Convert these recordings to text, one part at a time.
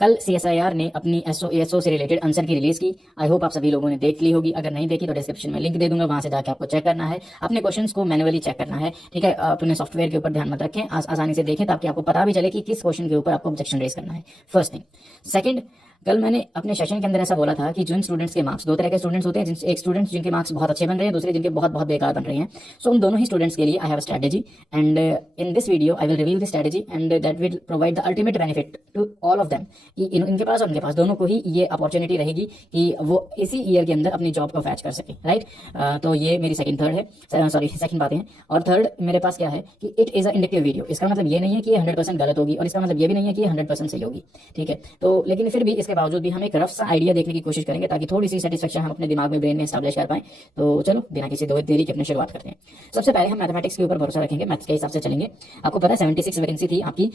कल CSIR ने अपनी SO से रिलेटेड आंसर की रिलीज की। आई होप आप सभी लोगों ने देख ली होगी। अगर नहीं देखी तो डिस्क्रिप्शन में लिंक दे दूंगा, वहां से जाकर आपको चेक करना है, अपने क्वेश्चंस को मैनुअली चेक करना है। ठीक है, अपने सॉफ्टवेयर के ऊपर ध्यान मत रखें, आसानी से देखें ताकि आपको पता भी चले कि किस क्वेश्चन के ऊपर आपको ऑब्जेक्शन रेज करना है। First thing. सेकंड, कल मैंने अपने सेशन के अंदर ऐसा बोला था कि जिन स्टूडेंट्स के मार्क्स, दो तरह के स्टूडेंट्स होते हैं, एक स्टूडेंट्स जिनके मार्क्स बहुत अच्छे बन रहे हैं, दूसरे जिनके बहुत बहुत बेकार बन रहे हैं। सो उन दोनों ही स्टूडेंट्स के लिए I have strategy, and in this video I will reveal the strategy and that will provide the ultimate benefit to all of them, कि इनके पास और उनके पास दोनों को ही ये अपॉर्चुनिटी रहेगी कि वो इसी ईयर के अंदर अपनी जॉब को फैच कर सके। राइट, तो ये मेरी सेकंड बातें हैं। और थर्ड मेरे पास क्या है कि it is a inductive video. इसका मतलब ये नहीं है कि ये 100% गलत होगी, और इसका मतलब ये भी नहीं है कि ये 100% सही होगी। ठीक है, तो लेकिन फिर भी इसके बावजूद भी हम एक रफ सा आइडिया देखने की कोशिश करेंगे ताकि थोड़ी सी सेटिस्फेक्शन हम अपने दिमाग में, ब्रेन में एस्टैब्लिश कर पाएं। तो चलो बिना किसी देरी के अपने शुरुआत करते हैं। सबसे पहले हम मैथमेटिक्स के ऊपर भरोसा रखेंगे, मैथ्स के हिसाब से चलेंगे। आपको पता है 76 वैकेंसी थी आपकी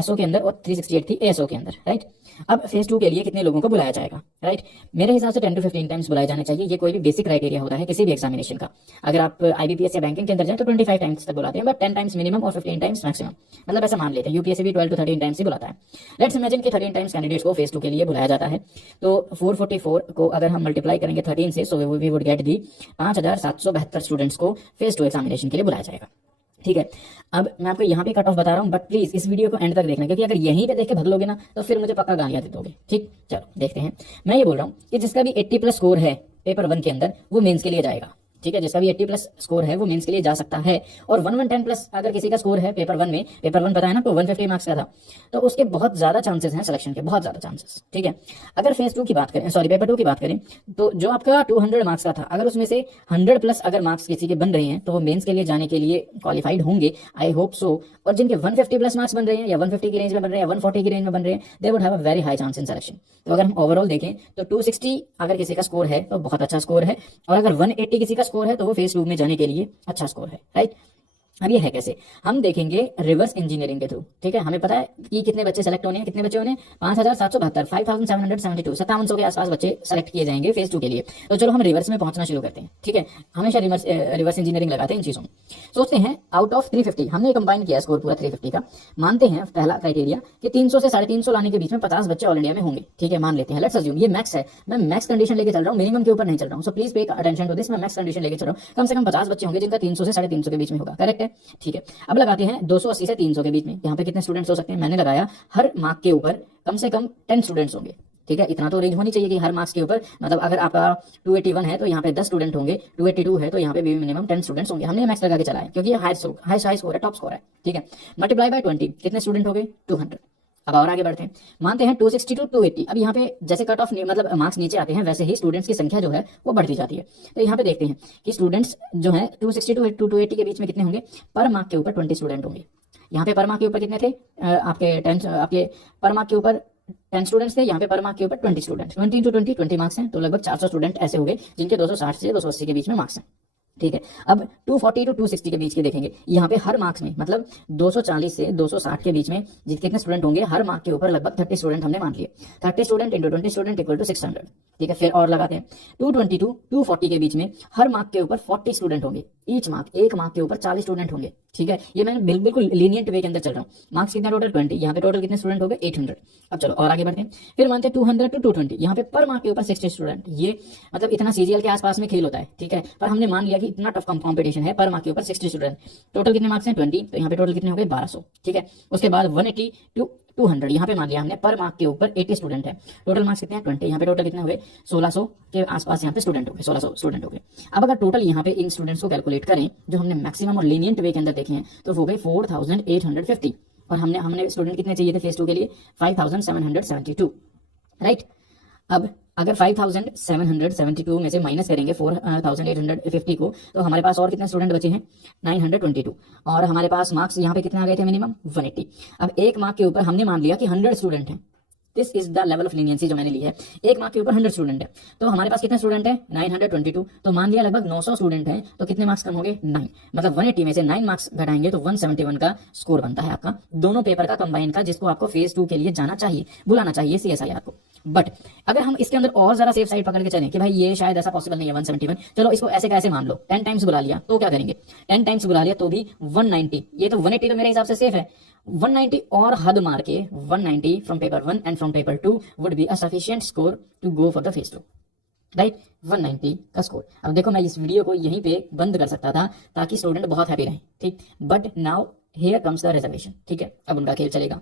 SO के अंदर और 368 थी ASO के अंदर। राइट, अब फेज 2 के लिए कितने लोगों को बुलाया जाएगा? राइट, मेरे हिसाब से 10 to 15 टाइम्स बुलाए जाने चाहिए। ये कोई भी बेसिक क्राइटेरिया होता है किसी भी एग्जामिनेशन का। अगर आप IBPS या बैंकिंग के अंदर जाए तो 25 टाइम्स तक बुलाते हैं, बट 10 टाइम्स मिनिमम और 15 टाइम्स मैक्सिमम, मतलब ऐसा मान लेते हैं। UPSC भी 12 to 13 टाइम्स ही बुलाता है। लेट्स इमेजिन कि 13 टाइम्स कैंडिडेट्स को फेज 2 के लिए बुलाया जाता है, तो 444 को अगर हम मल्टीप्लाई करेंगे 13 से, so we would get the 5772 students को फेज 2 एग्जामिनेशन के लिए बुलाया जाएगा। ठीक है, अब मैं आपको यहाँ पे कट ऑफ बता रहा हूँ, बट प्लीज इस वीडियो को एंड तक देखना, क्योंकि अगर यहीं पे देख के भग लोगे ना तो फिर मुझे पक्का गालियां दे दोगे। ठीक, चलो देखते हैं। मैं ये बोल रहा हूँ कि जिसका भी 80+ स्कोर है पेपर 1 के अंदर, वो मेंस के लिए जाएगा। ठीक है, जिसका भी 80+ स्कोर है वो मेंस के लिए जा सकता है। और 110+ अगर किसी का स्कोर है पेपर 1 में, पेपर 1 पता है ना तो 150 मार्क्स का था, तो उसके बहुत ज्यादा चांसेस हैं सिलेक्शन के, बहुत ज्यादा चांसेस। ठीक है, अगर फेज 2 की बात करें, सॉरी पेपर 2 की बात करें, तो जो आपका 200 मार्क्स का था, अगर उसमें से 100+ अगर मार्क्स किसी के बन रहे हैं तो वो मेंस के लिए जाने के लिए क्वालिफाइड होंगे। I hope so. और जिनके 150+ मार्क्स बन रहे हैं या 150 की रेंज में बन रहे हैं या 140 की रेंज में बन रहे हैं, they would have a very high chance in selection. तो अगर हम ओवरऑल देखें तो 260 अगर किसी का स्कोर है तो बहुत अच्छा स्कोर है, और अगर 180 किसी का स्कोर है तो वो फेज 2 में जाने के लिए अच्छा स्कोर है। राइट, अब ये है कैसे, हम देखेंगे रिवर्स इंजीनियरिंग के थ्रू। ठीक है, हमें पता है कि कितने बच्चे सेलेक्ट होने हैं, कितने बच्चे होने हैं, 5772, 5772 के आसपास बच्चे सेलेक्ट किए जाएंगे फेज 2 के लिए। तो चलो हम रिवर्स में पहुंचना शुरू करते हैं। ठीक है, हमेशा रिवर्स इंजीनियरिंग लगाते हैं इन चीजों में। सोचते हैं आउट ऑफ 350 हमने कंबाइन किया स्कोर पूरा 350 का। मानते हैं पहला क्राइटेरिया कि 300 से 350 लाने के बीच में 50 बच्चे ऑल इंडिया में होंगे। ठीक है, मान लेते हैं, लेट्स अज्यूम ये मैक्स है। मैं मैक्स कंडीशन लेके चल रहा हूँ, मिनिमम के ऊपर नहीं चल रहा हूँ। So please pay attention to this, मैं मैक्स कंडीशन लेके चल रहा हूँ। कम से कम 50 बच्चे होंगे जिनका 300 से 350 के बीच में होगा। करेक्ट है, ठीक है। अब लगाते हैं 280 से 300 के बीच में, यहाँ पे कितने स्टूडेंट्स हो सकते हैं? मैंने लगाया हर मार्क के ऊपर कम से कम 10 स्टूडेंट्स होंगे। ठीक है, इतना तो रेंज होनी चाहिए कि हर मार्क्स के ऊपर, मतलब अगर आपका 281 है तो यहाँ पे 10 स्टूडेंट होंगे, 282 है तो यहाँ पे भी मिनिमम 10 स्टूडेंट्स होंगे। हमने मैक्स लगा के चला है क्योंकि ये हाई स्कोर है, टॉप स्कोर है। ठीक है, मल्टीप्लाई बाय 20, कितने स्टूडेंट हो गए? 200। अब और आगे बढ़ते हैं, मानते हैं 260 to 280। अब यहाँ पे जैसे कट ऑफ मतलब मार्क्स नीचे आते हैं, वैसे ही स्टूडेंट्स की संख्या जो है वो बढ़ती जाती है। तो यहाँ पे देखते हैं कि स्टूडेंट्स जो है 260 to 280 के बीच में कितने होंगे? पर मार्क के ऊपर 20 स्टूडेंट होंगे। यहाँ पे पर मार्क के ऊपर कितने थे? आपके पर मार्क के ऊपर 10 स्टूडेंट्स थे, यहाँ पे पर मार्क के ऊपर 20 स्टूडेंट। 20 into 20 मार्क्स हैं, तो लगभग 400 स्टूडेंट ऐसे हो गए जिनके 260 से 280 के बीच में मार्क्स हैं। ठीक है, अब 240 to 260 के बीच के देखेंगे। यहाँ पे हर मार्क्स में मतलब 240 से 260 के बीच में कितने स्टूडेंट होंगे? हर मार्क के ऊपर लगभग 30 स्टूडेंट हमने मान लिए। 30 student into 20 student equal to 600। ठीक है, फिर और लगाते हैं 220 to 240 के बीच में हर मार्क के ऊपर 40 स्टूडेंट होंगे। ईच मार्क, एक मार्क के ऊपर 40 स्टूडेंट होंगे। ठीक है, ये मैं बिल्कुल लीनियंट वे के अंदर चल रहा हूँ। मार्क्स कितना टोटल? 20। यहाँ पे टोटल कितने स्टूडेंट हो गए? 800। अब चलो और आगे बढ़ते हैं, फिर मानते हैं 200 to 220, यहाँ पे पर मार्क के ऊपर 60 स्टूडेंट। ये मतलब इतना CGL के आसपास में खेल होता है। ठीक है, पर हमने मान लिया कि इतना टफ कॉम्पिटिशन है, पर मार्क के ऊपर 60 स्टूडेंट। टोटल कितने मार्क्स हैं? 20, तो यहाँ पे टोटल कितने हो गए? 1200। ठीक है, उसके बाद 180 to 200, यहाँ पे मान लिया हमने पर मार्क के ऊपर 80 स्टूडेंट है। टोटल मार्क्स कितने हैं? 20। यहाँ पे टोटल कितने हो गए? 1600 के आसपास यहाँ पे स्टूडेंट हो गए, 1600 स्टूडेंट हो गए। अब अगर टोटल यहाँ पे इन स्टूडेंट्स को कैलकुलेट करें जो हमने मैक्सिमम और लीनियंट वे के अंदर देखे हैं, तो हो गए 4850। और हमने स्टूडेंट कितने चाहिए थे फेज 2 के लिए? 5772। राइट, अब अगर 5772 में से माइनस करेंगे 4850 को, तो हमारे पास और कितने स्टूडेंट बचे हैं? 922। और हमारे पास मार्क्स यहाँ पे कितने आ गए थे? मिनिमम 180। अब एक मार्क के ऊपर हमने मान लिया कि 100 स्टूडेंट हैं। This is the level of leniency जो मैंने ली है। एक मार्क के ऊपर 100 स्टूडेंट है, तो हमारे पास कितने स्टूडेंट है? 922। तो मान लिया लगभग 900 स्टूडेंट हैं, तो कितने मार्क्स कम हो गए? 9। मतलब 180 में से 9 मार्क्स घटाएंगे तो 171 का स्कोर बनता है आपका, दोनों पेपर का कंबाइन का, जिसको आपको फेज 2 के लिए जाना चाहिए, बुलाना चाहिए CSIR को। बट अगर हम इसके अंदर और जरा सेफ साइड पकड़ के चलें कि भाई ये शायद ऐसा पॉसिबल नहीं है 171, चलो इसको ऐसे कैसे मान लो 10 टाइम्स बुला लिया तो क्या करेंगे, 10 टाइम्स बुला लिया तो भी 190, ये तो 180 तो मेरे हिसाब से सेफ है, 190 और हद मार के 190 from paper 1 and from paper 2 would be a sufficient score to go for the phase 2, right, 190 का स्कोर। अब देखो मैं इस वीडियो को यहीं पे बंद कर सकता था ताकि स्टूडेंट बहुत हैप्पी रहे, ठीक, but now here comes the reservation, ठीक है, अब उनका खेल चलेगा।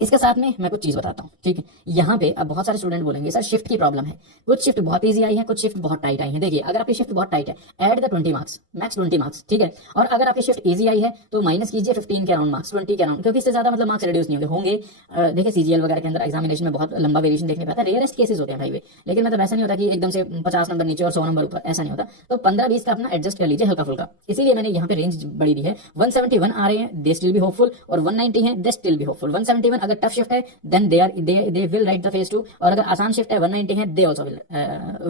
इसके साथ में मैं कुछ चीज बताता हूँ, ठीक है, यहाँ पे अब बहुत सारे स्टूडेंट बोलेंगे सर शिफ्ट की प्रॉब्लम है, कुछ शिफ्ट बहुत इजी आई है, कुछ शिफ्ट बहुत टाइट आई है। देखिए अगर आपकी शिफ्ट बहुत टाइट है, add the 20 marks, max 20 marks, ठीक है, और अगर आपकी शिफ्ट इजी आई है तो माइनस कीजिए 15 के अराउंड मार्क्स, 20 के अराउंड, क्योंकि इससे ज्यादा मतलब मार्क्स रिड्यूस नहीं होंगे। देखिए सीजीएल वगैरह के अंदर एग्जामिनेशन में बहुत लंबा वेरिएशन देखने पाता है, रेयरेस्ट केसेस होते हैं भाई वे, लेकिन मतलब ऐसा नहीं होता कि एकदम से 50 नंबर नीचे और 100 नंबर ऊपर, ऐसा नहीं होता। तो 15-20 का अपना एडजस्ट कर लीजिए हल्का फुल्का, इसीलिए मैंने यहाँ पे रेंज बड़ी दी है। 171 आ रहे हैं दे स्टिल बी होपफुल, और 190 है दे स्टिल बी होपफुल। 171 अगर टफ शिफ्ट है then they will write the phase 2, और अगर आसान शिफ्ट है 190 है दे ऑल्सो विल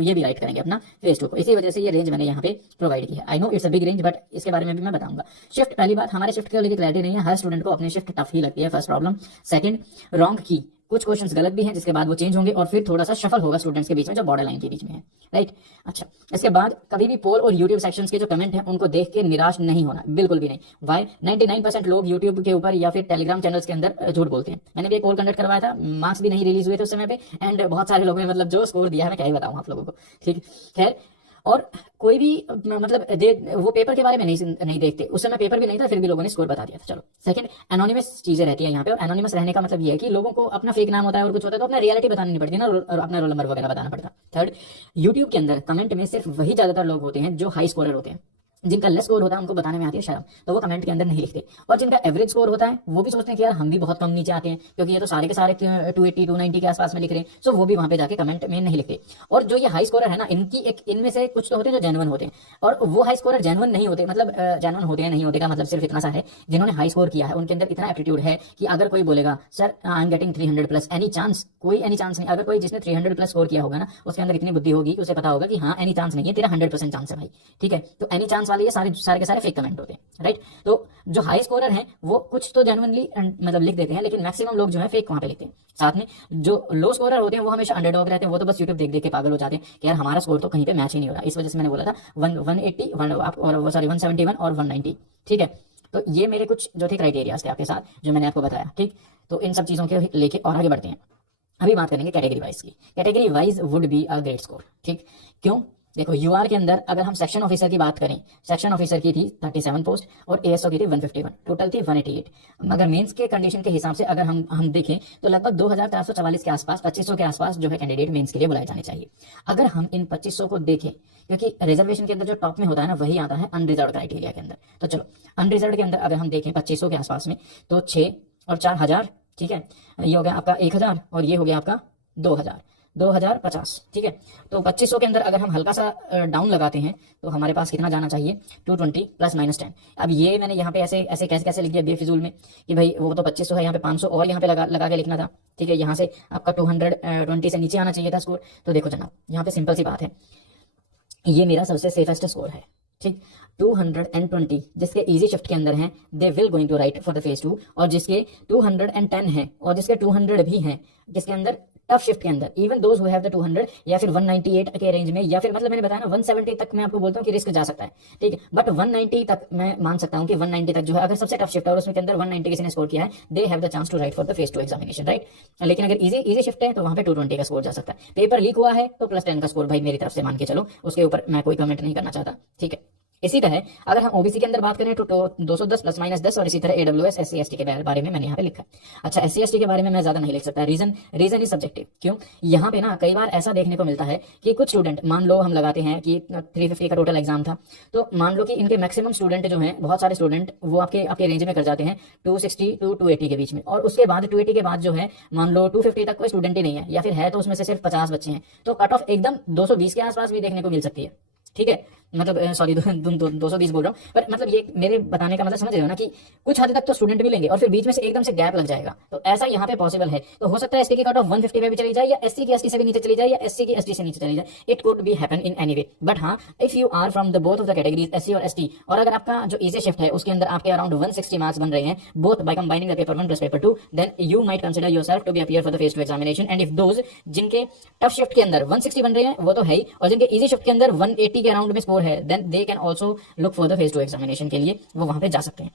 ये भी राइट करेंगे अपना phase 2 को। इसी वजह से ये रेंज मैंने यहाँ पे प्रोवाइड की है। I know it's a big range, but इसके बारे में भी मैं बताऊंगा। शिफ्ट, पहली बात हमारे शिफ्ट को लेकर क्लैरिटी नहीं है, हर स्टूडेंट को अपनी शिफ्ट टफ ही लगती है, फर्स्ट प्रॉब्लम। सेकंड, रॉन्ग की कुछ क्वेश्चंस गलत भी हैं जिसके बाद वो चेंज होंगे और फिर थोड़ा सा शफल होगा स्टूडेंट्स के बीच में जो बॉर्डर लाइन के बीच में है, राइट। अच्छा, इसके बाद कभी भी पोल और यूट्यूब सेक्शंस के जो कमेंट हैं उनको देख के निराश नहीं होना, बिल्कुल भी नहीं। वाई 99% लोग यूट्यूब के ऊपर या फिर टेलीग्राम चैनल्स के अंदर झूठ बोलते हैं। मैंने भी एक पोल कंडक्ट करवाया था, मार्क्स भी नहीं रिलीज हुए थे उस समय पे, एंड बहुत सारे लोगों ने मतलब जो स्कोर दिया है मैं क्या ही बताऊं आप लोगों को, ठीक। खैर, और कोई भी मतलब वो पेपर के बारे में नहीं देखते, उस समय पेपर भी नहीं था फिर भी लोगों ने स्कोर बता दिया था। चलो, सेकंड, एनोनिमस चीजें रहती है यहाँ पे, और एनोनिमस रहने का मतलब ये है कि लोगों को अपना फेक नाम होता है और कुछ होता है तो अपना रियलिटी बतानी नहीं पड़ती ना, और अपना रोल नंबर वगैरह बताना पड़ता। थर्ड, यूट्यूब के अंदर कमेंट में सिर्फ वही ज्यादातर लोग होते हैं जो हाई स्कोरर होते हैं, जिनका लेस स्कोर होता है उनको बताने में आती है शर्म, तो वो कमेंट के अंदर नहीं लिखते। और जिनका एवरेज स्कोर होता है वो भी सोचते हैं कि यार हम भी बहुत कम नीचे आते हैं, क्योंकि ये तो सारे के सारे 280 290 के आसपास में लिख रहे हैं, सो वो भी वहां पे जाके कमेंट में नहीं लिखते। और जो ये हाई स्कोरर है ना, इनमें से कुछ तो होते हैं जो जेन्युइन होते हैं, और वो हाई स्कोरर जेन्युइन नहीं होते, मतलब जेन्युइन होते हैं नहीं होते का मतलब सिर्फ इतना सा है, जिन्होंने हाई स्कोर किया है उनके अंदर इतना एप्टीट्यूड है कि अगर कोई बोलेगा sir I am getting 300 plus, any chance, कोई एनी चांस नहीं। अगर कोई जिसने 300 प्लस स्कोर किया होगा ना, उसके अंदर इतनी बुद्धि होगी कि उसे पता होगा कि हाँ एनी चांस नहीं है, तेरा 100% चांस है भाई, ठीक है। तो एनी चांस वाले ये सारे के सारे फेक कमेंट होते हैं, राइट। तो जो हाई स्कोरर हैं वो कुछ तो जेन्युइनली मतलब लिख देते हैं, लेकिन मैक्सिमम लोग जो है फेक वहां पे लिखते हैं। साथ में जो लो स्कोरर होते हैं वो हमेशा अंडरडॉग रहते हैं, वो तो बस यूट्यूब देख देख के पागल हो जाते हैं कि यार हमारा स्कोर तो कहीं पे मैच ही नहीं हो रहा। इस वजह से मैंने बोला था 180 और सॉरी 171 और 190, ठीक है। तो ये मेरे कुछ जो थे क्राइटेरियाज थे आपके साथ जो मैंने आपको बताया, ठीक। तो इन सब चीजों के लेके और आगे बढ़ते हैं। अभी बात करेंगे कैटेगरी वाइज की। Category wise would be a great score, ठीक। क्यों? देखो यूआर के अंदर अगर हम सेक्शन ऑफिसर की बात करें, सेक्शन ऑफिसर की थी 37 पोस्ट और एएसओ की थी 151, टोटल थी 188। मगर मेंस के कंडीशन के हिसाब से अगर हम देखें तो लगभग 2444 के आसपास, 2500 के आसपास जो है कैंडिडेट मेंस के लिए बुलाए जाने चाहिए। अगर हम इन 2500 को देखें, क्योंकि रिजर्वेशन के अंदर जो टॉप में होता है ना वही आता है अनरिजर्व क्राइटेरिया के अंदर। तो चलो अनरिजर्व के अंदर अगर हम देखें 2500 के आसपास में, तो 6 और 4 हजार, ठीक है, ये हो गया आपका 1000 और ये हो गया आपका 2050, ठीक है। तो 2500 के अंदर अगर हम हल्का सा डाउन लगाते हैं तो हमारे पास कितना जाना चाहिए, 220 प्लस माइनस 10। अब ये मैंने यहाँ पे ऐसे कैसे लिख दिया बेफिजूल में कि भाई वो तो 2500 है, यहाँ पे 500 और यहाँ पे लगा के लिखना था, ठीक है। यहाँ से आपका 220 से नीचे आना चाहिए था स्कोर। तो देखो जनाब यहाँ पे सिंपल सी बात है, ये मेरा सबसे सेफेस्ट स्कोर है, ठीक। 220 जिसके इजी शिफ्ट के अंदर हैं they will going to write for the phase 2, और जिसके 210 है और जिसके 200 भी हैं जिसके अंदर टफ शिफ्ट के अंदर, even those who have the 200 या फिर 198 के रेंज में, या फिर मतलब मैंने बताया ना 170 तक मैं आपको बोलता हूँ कि रिस्क जा सकता है, ठीक है। बट 190 तक मैं मान सकता हूँ कि 190 तक जो है अगर सबसे टफ शिफ्ट है और उसमें के अंदर 190 किसी ने स्कोर किया है, they have the chance to write for the phase 2 examination, right. लेकिन अगर इजी शिफ्ट है तो वहां पे 220 का स्कोर जा सकता है। पेपर लीक हुआ है तो +10 का स्कोर भाई मेरी तरफ से मान के चलो, उसके ऊपर मैं कोई कमेंट नहीं करना चाहता, ठीक है। इसी तरह अगर हम ओबीसी के अंदर बात करें तो 210 प्लस माइनस 10, और इसी तरह एडब्ल्यूएस SC ST के बारे में मैंने यहाँ पे लिखा। अच्छा, SC ST के बारे में मैं ज्यादा नहीं लिख सकता, रीजन इज सब्जेक्टिव। क्यों? यहाँ पे ना कई बार ऐसा देखने को मिलता है कि कुछ स्टूडेंट, मान लो हम लगाते हैं कि 350 का टोटल एग्जाम था, तो मान लो कि इनके मैक्सिमम स्टूडेंट जो है, बहुत सारे स्टूडेंट वो आपके रेंज में कर जाते हैं 260 to 280 के बीच में, और उसके बाद 280 के बाद जो है मान लो 250 तक कोई स्टूडेंट ही नहीं है, या फिर है तो उसमें से सिर्फ 50 बच्चे हैं, तो कट ऑफ एकदम 220 के आसपास भी देखने को मिल सकती है, ठीक है। मतलब सॉरी 220 बोल रहा हूँ, पर मतलब ये मेरे बताने का मतलब समझ रहे हो ना कि कुछ हद तक तो स्टूडेंट मिलेंगे और फिर बीच में से एकदम से गैप लग जाएगा, तो ऐसा यहाँ पे पॉसिबल है। तो हो सकता है एसटी की कट ऑफ 150 पे भी चली जाए, या एससी की एसटी से भी नीचे चली जाए, या एससी की एसटी से नीचे चली जाए। It could be happen in any way, but हाँ if you are from the both of the categories SC और एसटी, और अगर आपका जो इजी शिफ्ट है उसके अंदर आपके अराउंड 160 मार्क्स बन रहे हैं both by combining the paper 1 plus paper 2, then you might consider yourself to be appear for the phase 2 examination. And if those जिनके टफ शिफ्ट के अंदर 160 बन रहे हैं वो तो है ही, और जिनके इजी शिफ्ट के अंदर 180 के अराउंड में स्कोर है, then they can also look for the phase 2 examination के लिए, वो वहां पे जा सकते हैं।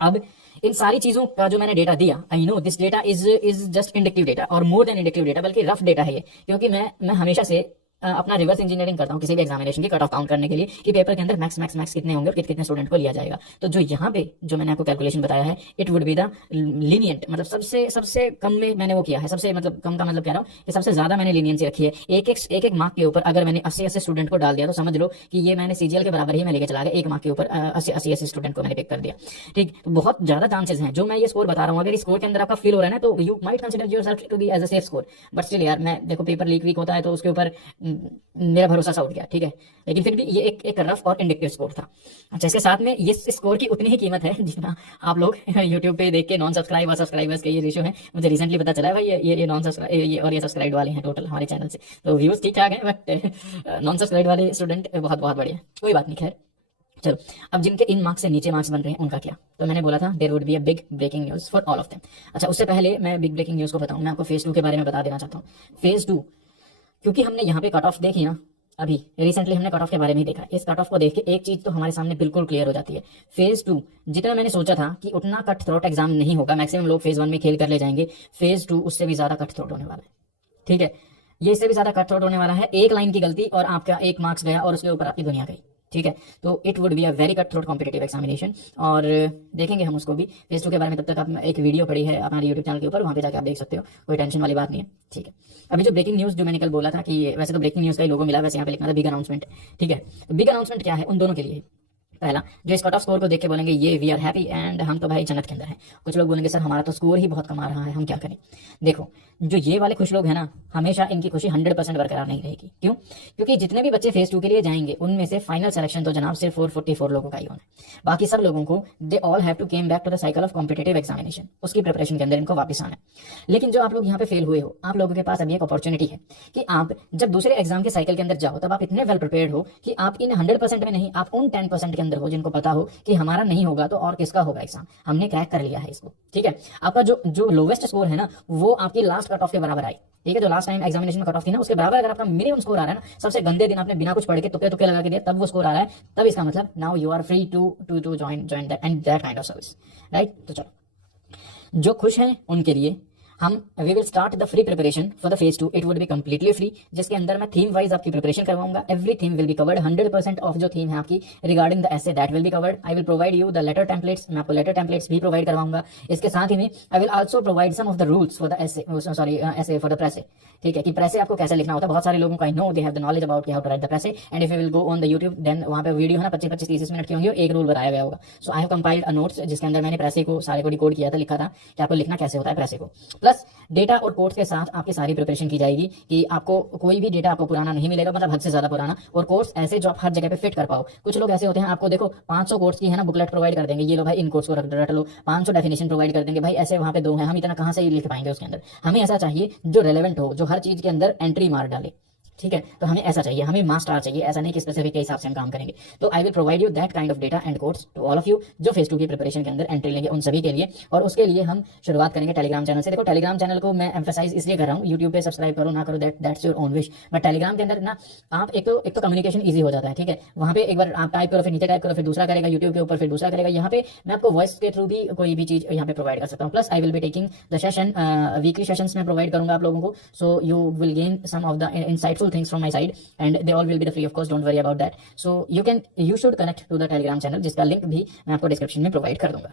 अब इन सारी चीजों का जो मैंने डेटा दिया, I know this data is just indicative data और मोर देन इंडिकेटिव डेटा, बल्कि रफ डेटा है ये, क्योंकि मैं हमेशा से अपना रिवर्स इंजीनियरिंग करता हूँ किसी भी एग्जामिनेशन की कट ऑफ काउंट करने के लिए कि पेपर के अंदर मैक्स कितने होंगे और कितने स्टूडेंट को लिया जाएगा। तो जो यहाँ पे जो मैंने आपको कैलकुलेशन बताया है, it would be the lenient, मतलब सबसे कम में मैंने वो किया है, सबसे मतलब कम का मतलब कह रहा हूँ कि सबसे ज्यादा मैंने लीनियंसी रखी है। एक मार्क के ऊपर अगर मैंने 80 स्टूडेंट को डाल दिया तो समझ लो कि ये मैंने सीजीएल के बराबर ही मैं लेके चला गया, एक मार्क के ऊपर 80 स्टूडेंट को मैंने पिक कर दिया। ठीक, तो बहुत ज्यादा चांसेस हैं जो मैं ये स्कोर बता रहा हूँ, अगर इस स्कोर के अंदर आपका फील हो रहा है ना तो you might consider yourself to be as a safe score. But still यार, मैं देखो पेपर लीक वीक होता है तो उसके ऊपर मेरा भरोसा सा उठ गया, ठीक है, लेकिन फिर भी ये एक रफ और इंडिकेटिव स्कोर था। अच्छा, इसके साथ में ये स्कोर की उतनी ही कीमत है जितना आप लोग यूट्यूब पे देख के नॉन सब्सक्राइब और सब्सक्राइबर्स के ये रेशियो है। मुझे रिसेंटली पता चला है भाई ये नॉन सब्सक्राइब और ये सब्सक्राइब वाले हैं टोटल हमारे चैनल से, तो व्यूज ठीक ठाक है, बट नॉन सब्सक्राइब वाले स्टूडेंट बहुत बहुत बढ़िया, कोई बात नहीं। खैर चलो, अब जिनके इन मार्क्स से नीचे मार्क्स बन रहे हैं उनका क्या, तो मैंने बोला था there would be a big breaking news for all of them. अच्छा, उससे पहले मैं बिग ब्रेकिंग न्यूज को बताऊं, मैं आपको फेज 2 के बारे में बता देना चाहता हूँ। फेज 2, क्योंकि हमने यहाँ पे कट ऑफ देखी ना, अभी रिसेंटली हमने कट ऑफ के बारे में ही देखा, इस कट ऑफ को देख के एक चीज तो हमारे सामने बिल्कुल क्लियर हो जाती है। फेज 2 जितना मैंने सोचा था कि उतना कट थ्रोट एग्जाम नहीं होगा, मैक्सिमम लोग फेज 1 में खेल कर ले जाएंगे, फेज 2 उससे भी ज्यादा कट थ्रोट होने वाला है। ठीक है, ये इससे भी ज्यादा कट थ्रोट होने वाला है। एक लाइन की गलती और आपका एक मार्क्स गया और उसके ऊपर आपकी दुनिया गई। ठीक है, तो it would be a very cut throat competitive examination, और देखेंगे हम उसको भी फेज 2 के बारे में। तब तक आप एक वीडियो पड़ी है हमारे यूट्यूब चैनल के ऊपर, वहाँ पे जाकर आप देख सकते हो, कोई टेंशन वाली बात नहीं है। ठीक है, अभी जो ब्रेकिंग न्यूज जो मैंने कल बोला था कि वैसे तो ब्रेकिंग न्यूज का ही लोगो मिला, वैसे यहाँ पे लिखना था बिग अनाउंसमेंट। ठीक है, तो बिग अनाउंसमेंट क्या है उन दोनों के लिए? पहला, जो इस कट ऑफ स्कोर को देख के बोलेंगे ये वी आर हैप्पी एंड हम तो भाई जन्नत के अंदर हैं। कुछ लोग बोलेंगे सर हमारा तो स्कोर ही बहुत कम आ रहा है, हम क्या करें? देखो, जो ये वाले खुश लोग हैं ना, हमेशा इनकी खुशी 100% बरकरार नहीं रहेगी। क्यों? क्योंकि जितने भी बच्चे फेज 2 के लिए जाएंगे उनमें से फाइनल सिलेक्शन तो जनाब सिर्फ 444 लोगों का ही होना है। बाकी सब लोगों को they all have to came back to the cycle of competitive examination, उसकी प्रिपरेशन के अंदर इनको वापस आना है। लेकिन जो आप लोग यहाँ पे फेल हुए हो, आप लोगों के पास अभी एक अपॉर्चुनिटी है कि आप जब दूसरे एग्जाम के साइकिल के अंदर जाओ तब आप इतने वेल प्रिपेयर्ड हो कि आप इन 100% में नहीं, आप उन 10% के अंदर हो जिनको पता हो कि हमारा नहीं होगा तो और किसका होगा एग्जाम, हमने क्रैक कर लिया है इसको। ठीक है, आपका जो लोवेस्ट स्कोर है ना वो आपकी लास्ट कट ऑफ के बराबर आई। ठीक है, जो last time examination cut off थी ना उसके बराबर अगर आपका मिनिमम स्कोर आ रहा है ना, सबसे गंदे दिन आपने बिना कुछ पढ़ के तुक्के लगा के दिया तब वो स्कोर आ रहा है, तब इसका मतलब now you are free to join that and that kind of service, right? तो चलो, जो खुश हैं उनके लिए हम we will start the free preparation for the phase 2। It would be completely free, जिसके अंदर मैं थीम वाइज आपकी प्रिपरेशन करवाऊंगा। Every theme will be covered, 100% of जो थीम है आपकी regarding the essay that will be covered. I will provide you the letter templates, मैं आपको लेटर टेम्पलेट्स भी प्रोवाइड करवाऊंगा। इसके साथ ही में I will also provide some of the rules for the essay, sorry essay for the precis. ठीक है, कि प्रेसे आपको कैसे लिखना होता है। बहुत सारे लोगों को I know they have the knowledge about how to write the precis, and if you will go on the YouTube then वहां पे वीडियो है ना 25-30 मिनट की होंगी, एक रूल बताया गया होगा। So I have compiled a notes जिसके अंदर मैंने प्रेसे को सारे को डिकोड किया था, लिखा था कि आपको लिखना कैसे होता है प्रेसे को। प्लस डेटा और कोड्स के साथ आपकी सारी प्रिपरेशन की जाएगी कि आपको कोई भी डेटा आपको पुराना नहीं मिलेगा, मतलब हद से ज्यादा पुराना, और कोर्स ऐसे जो आप हर जगह पे फिट कर पाओ। कुछ लोग ऐसे होते हैं, आपको देखो 500 कोर्स की है ना बुकलेट प्रोवाइड कर देंगे, ये लो भाई इन कोर्स को रट लो, 500 डेफिनेशन प्रोवाइड कर देंगे भाई, ऐसे वहां पे 2 हैं, हम इतना कहां से लिख पाएंगे उसके अंदर? हमें ऐसा चाहिए जो रेलेवेंट हो, जो हर चीज के अंदर एंट्री मार डाले। ठीक है, तो हमें ऐसा चाहिए, हमें मास स्टार चाहिए, ऐसा नहीं कि स्पेसिफिक के हिसाब से हम काम करेंगे। तो I will provide you that kind of data and codes to all of you जो फेज 2 की प्रिपरेशन के अंदर एंट्री लेंगे उन सभी के लिए। और उसके लिए हम शुरुआत करेंगे टेलीग्राम चैनल से। देखो, टेलीग्राम चैनल को मैं एम्फेसाइज इसलिए कर रहा हूँ, यूट्यूब पे सब्सक्राइब करो ना करो that's your own wish, but Telegram के अंदर ना आप एक तो कम्युनिकेशन ईजी हो जाता है। ठीक है, वहाँ पे एक बार आप टाइप करो, फिर नीचे टाइप करो, फिर दूसरा करेगा यूट्यूब के ऊपर, फिर दूसरा करेगा। यहाँ पे मैं आपको वॉइस के थ्रू भी कोई भी चीज यहाँ पे प्रोवाइड कर सकता हूँ। Plus I will be taking the session, weekly sessions में प्रोवाइड करूंगा आप लोगों को, so you will gain some of the insightful things from my side and they all will be the free of cost, don't worry about that. So you should connect to the telegram channel जिसका link भी मैं आपको description में provide कर दूंगा,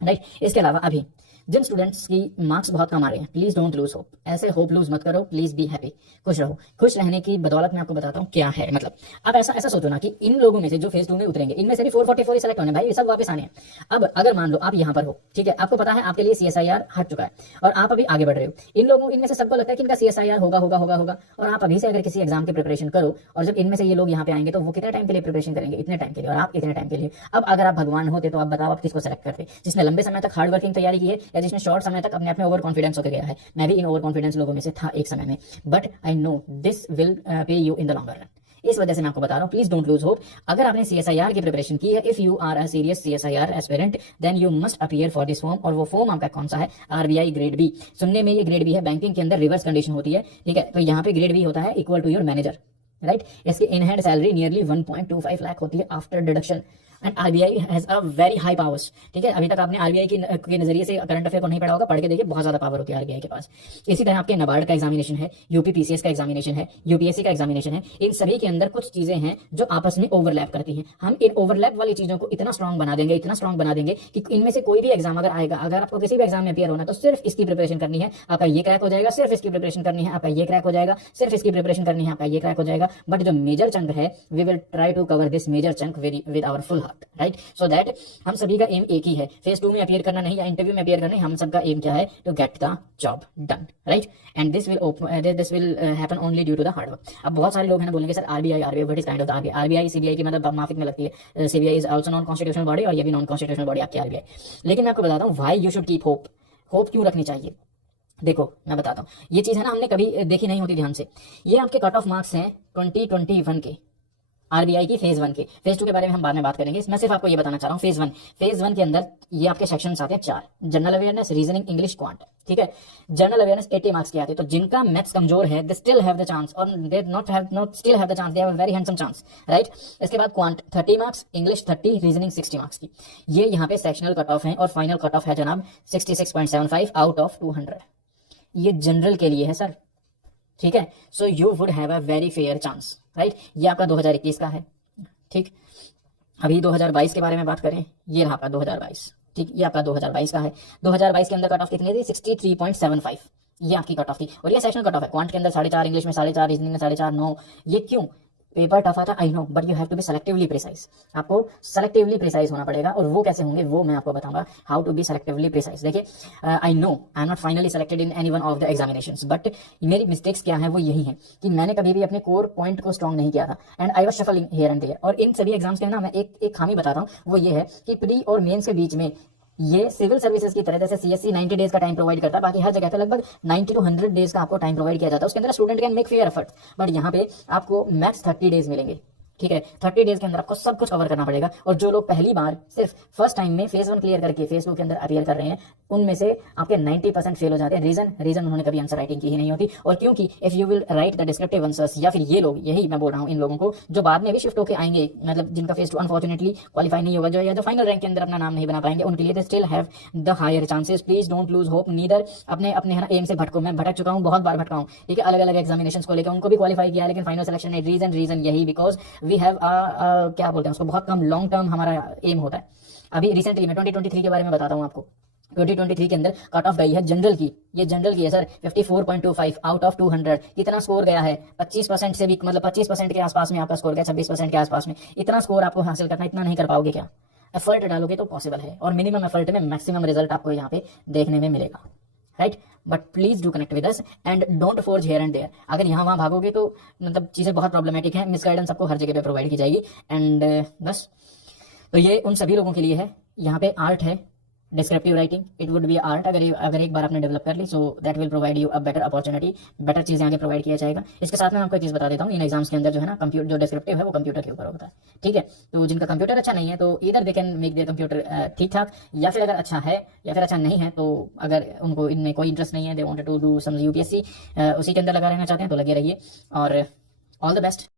right? इसके अलावा अभी जिन स्टूडेंट्स की मार्क्स बहुत कम आ रहे हैं, प्लीज डोंट लूज होप, ऐसे होप लूज मत करो, प्लीज बी हैप्पी, खुश रहो। खुश रहने की बदौलत मैं आपको बताता हूँ क्या है। मतलब आप ऐसा ऐसा सोचो ना कि इन लोगों में से जो फेज 2 में उतरेंगे, इनमें से भी 444 ही सेलेक्ट होने भाई, ये सब वापस आने हैं। अब अगर मान लो आप यहाँ पर हो, ठीक है, आपको पता है आपके लिए CSIR हट चुका है और आप अभी आगे बढ़ रहे हो, इन लोगों इनमें से सबको लगता है कि इनका CSIR होगा होगा होगा होगा, और आप अभी से अगर किसी एग्जाम की प्रिपरेशन करो, और जब इनमें से ये लोग यहाँ पे आएंगे तो वो कितने टाइम के लिए प्रिपरेशन करेंगे, इतने टाइम के लिए, और आप इतने टाइम के लिए। अब अगर आप भगवान होते तो आप बताओ आप किसको सेलेक्ट करते, जिसने लंबे समय तक हार्ड वर्किंग तैयारी की है या जिसने शॉर्ट समय तक अपने आप में ओवर कॉन्फिडेंस होकर गया है। मैं भी इन ओवर कॉन्फिडेंस लोगों में से था एक समय में, but I know this will pay you in the longer run. इस वजह से मैं आपको बता रहा हूँ, प्लीज डोंट लूज होप। अगर आपने CSIR की प्रिपरेशन की है, if you are a serious CSIR aspirant, then you must appear for this form. और वो फॉर्म आपका कौन सा है? RBI grade B. सुनने में ये ग्रेड बी है, बैंकिंग के अंदर रिवर्स कंडीशन होती है, ठीक है, तो यहाँ पे ग्रेड बी होता है equal to your manager, right. इसकी in hand salary nearly 1.25 lakh होती है after deduction, and RBI has a very high powers, ठीक है। अभी तक आपने RBI के नजरिए से करंट अफेयर को नहीं पढ़ा होगा, पढ़ के देखिए, बहुत ज्यादा पावर होती है RBI के पास। इसी तरह आपके NABARD का एग्जामिनेशन है, UP PCS का एग्जामिनेशन है, UPSC का एग्जामिनेशन है, इन सभी के अंदर कुछ चीजें हैं जो आपस में ओवरलैप करती हैं। हम इन ओवरलैप वाली चीजों को इतना स्ट्रांग बना देंगे, इतना स्ट्रांग बना देंगे कि इनमें से कोई भी एग्जाम अगर आएगा, अगर आपको किसी भी एग्जाम में अपियर होना तो सिर्फ इसकी प्रिपरेशन करनी है, आपका ये क्रैक हो जाएगा, सिर्फ इसकी प्रिपरेशन करनी है, आपका ये क्रैक हो जाएगा, सिर्फ इसकी प्रिपरेशन करनी है, आपका ये क्रैक हो जाएगा। बट जो मेजर चंक है, we will try to cover this major chunk with our full heart, right. So that हम सभी का एम एक ही है, फेज 2 में अपियर करना नहीं या इंटरव्यू में अपियर करना नहीं, हम सबका एम क्या है? To get the job done, right. And this will happen only due to the hard work. अब बहुत सारे लोग हैं बोलेंगे sir RBI what is kind of the RBI CBI की मतलब माफिक में लगती है। CBI is also non constitutional body, और ये भी नॉन कॉन्स्टिट्यूशनल बॉडी आपकी RBI। लेकिन मैं आपको बताता हूँ why you should keep hope. Hope क्यों रखनी चाहिए? देखो मैं बताता हूँ, ये चीज है ना हमने कभी देखी नहीं होती ध्यान से। ये आपके कट ऑफ मार्क्स हैं 2021 के RBI की फेज 1 के। फेज 2 के बारे में हम बाद में बात करेंगे, मैं सिर्फ आपको ये बताना चाह रहा हूँ। फेज 1 के अंदर ये आपके सेक्शंस आते हैं 4, general awareness, reasoning, English, quant, ठीक है। जनरल अवेयरनेस 80 मार्क्स के आते हैं, तो जिनका मैथ्स कमजोर है they still have the chance, और they not still have the chance, they have a very handsome chance, right. इसके बाद quant 30 marks, English 30, reasoning 60 marks की। ये यहाँ पे सेक्शनल कट ऑफ है, और फाइनल कट ऑफ है जनाब 66.75 आउट ऑफ 200। ये जनरल के लिए है सर, ठीक है। So you would have a very fair chance, right. ये आपका 2021 का है, ठीक। अभी 2022 के बारे में बात करें, ये रहा आपका 2022, ठीक। ये आपका 2022 का है। 2022 के अंदर कट ऑफ कितनी थी? 63.75, ये आपकी कट ऑफ थी, और ये सेक्शनल कट ऑफ है। क्वांट के अंदर 4.5, इंग्लिश में 4.5, रीजनिंग में 4.5, 9। ये क्यों? पेपर टफ आता, I know, but you have to be selectively precise. आपको सेलेक्टिवली प्रिसाइज होना पड़ेगा, और वो कैसे होंगे वो मैं आपको बताऊंगा, how to be selectively precise. देखिए, I know I am not finally selected in any one of the examinations, but मेरी मिस्टेक्स क्या है वो यही है कि मैंने कभी भी अपने कोर पॉइंट को स्ट्रॉन्ग नहीं किया था, and I was shuffling here and there. और इन सभी एग्जाम्स के ना मैं एक खामी बताता हूँ, वो ये है कि प्री और मेंस के बीच में ये सिविल सर्विसेज की तरह, जैसे CSC 90 डेज का टाइम प्रोवाइड करता है, बाकी हर जगह पे लगभग 90 to 100 डेज का आपको टाइम प्रोवाइड किया जाता है। उसके अंदर student can make fair effort, but यहाँ पे आपको मैक्स 30 डेज मिलेंगे, ठीक है। 30 डेज के अंदर आपको सब कुछ कवर करना पड़ेगा। और जो लोग पहली बार सिर्फ फर्स्ट टाइम में फेज 1 क्लियर करके फेज 2 के अंदर अपियर कर रहे हैं, उनमें से आपके 90% फेल हो जाते हैं। रीजन उन्होंने कभी आंसर राइटिंग की ही नहीं होती, और क्योंकि if you will write the descriptive answers, या फिर ये लोग, यही मैं बोल रहा हूँ इन लोगों को जो बाद में भी शिफ्ट होकर आएंगे, मतलब जिनका फेज 2 अनफॉर्चुनेटली क्वालिफाई नहीं होगा, जो या जो फाइनल रैंक के अंदर अपना नाम नहीं बना पाएंगे, उनके लिए they still have the higher chances. Please don't lose hope, neither अपने है ना एम से भटको। मैं भटक चुका हूँ, बहुत बार भटका हूँ, ठीक है, अलग अलग एग्जामिनेशंस को लेकर, उनको भी क्वालिफाई किया, लेकिन फाइनल सिलेक्शन में रीजन यही, बिकॉज वी हैव क्या बोलते हैं उसको, बहुत कम लॉन्ग टर्म हमारा एम होता है। अभी रिसेंटली मैं 2023 के बारे में बताता हूँ आपको। 2023 के अंदर कट ऑफ गई है जनरल की, ये जनरल की है सर, 54.25 आउट ऑफ 200। कितना स्कोर गया है? 25% से भी, मतलब 25% के आसपास में आपका स्कोर गया, 26% के आसपास में। इतना स्कोर आपको हासिल करना, इतना नहीं कर पाओगे क्या? एफर्ट डालोगे तो पॉसिबल है, और मिनिमम एफर्ट में मैक्सिमम रिजल्ट आपको यहाँ पे देखने में मिलेगा, right. But please do connect with us and don't forge here and there. अगर यहाँ वहाँ भागोगे तो मतलब चीज़ें बहुत प्रॉब्लमेटिक है, मिसगाइडेंस आपको हर जगह पे प्रोवाइड की जाएगी, एंड बस। तो ये उन सभी लोगों के लिए है। यहाँ पे आर्ट है, descriptive writing, it would be art. अगर एक बार आपने डेवलप कर ली, so that will provide you a better opportunity, better चीज़ें आगे प्रोवाइड किया जाएगा। इसके साथ में आपको एक चीज़ बता देता हूँ, इन एग्जाम्स के अंदर जो है ना कंप्यूटर, जो डिस्क्रिप्टिव है वो कंप्यूटर के ऊपर होता है, ठीक है। तो जिनका कंप्यूटर अच्छा नहीं है तो इधर they can make their computer ठीक ठाक, या फिर अगर अच्छा है या फिर अच्छा नहीं है, तो अगर उनको इनमें कोई इंटरेस्ट नहीं है, they wanted to do some UPSC, उसी के अंदर लगा रहना चाहते हैं तो लगे रहिए, और ऑल द बेस्ट।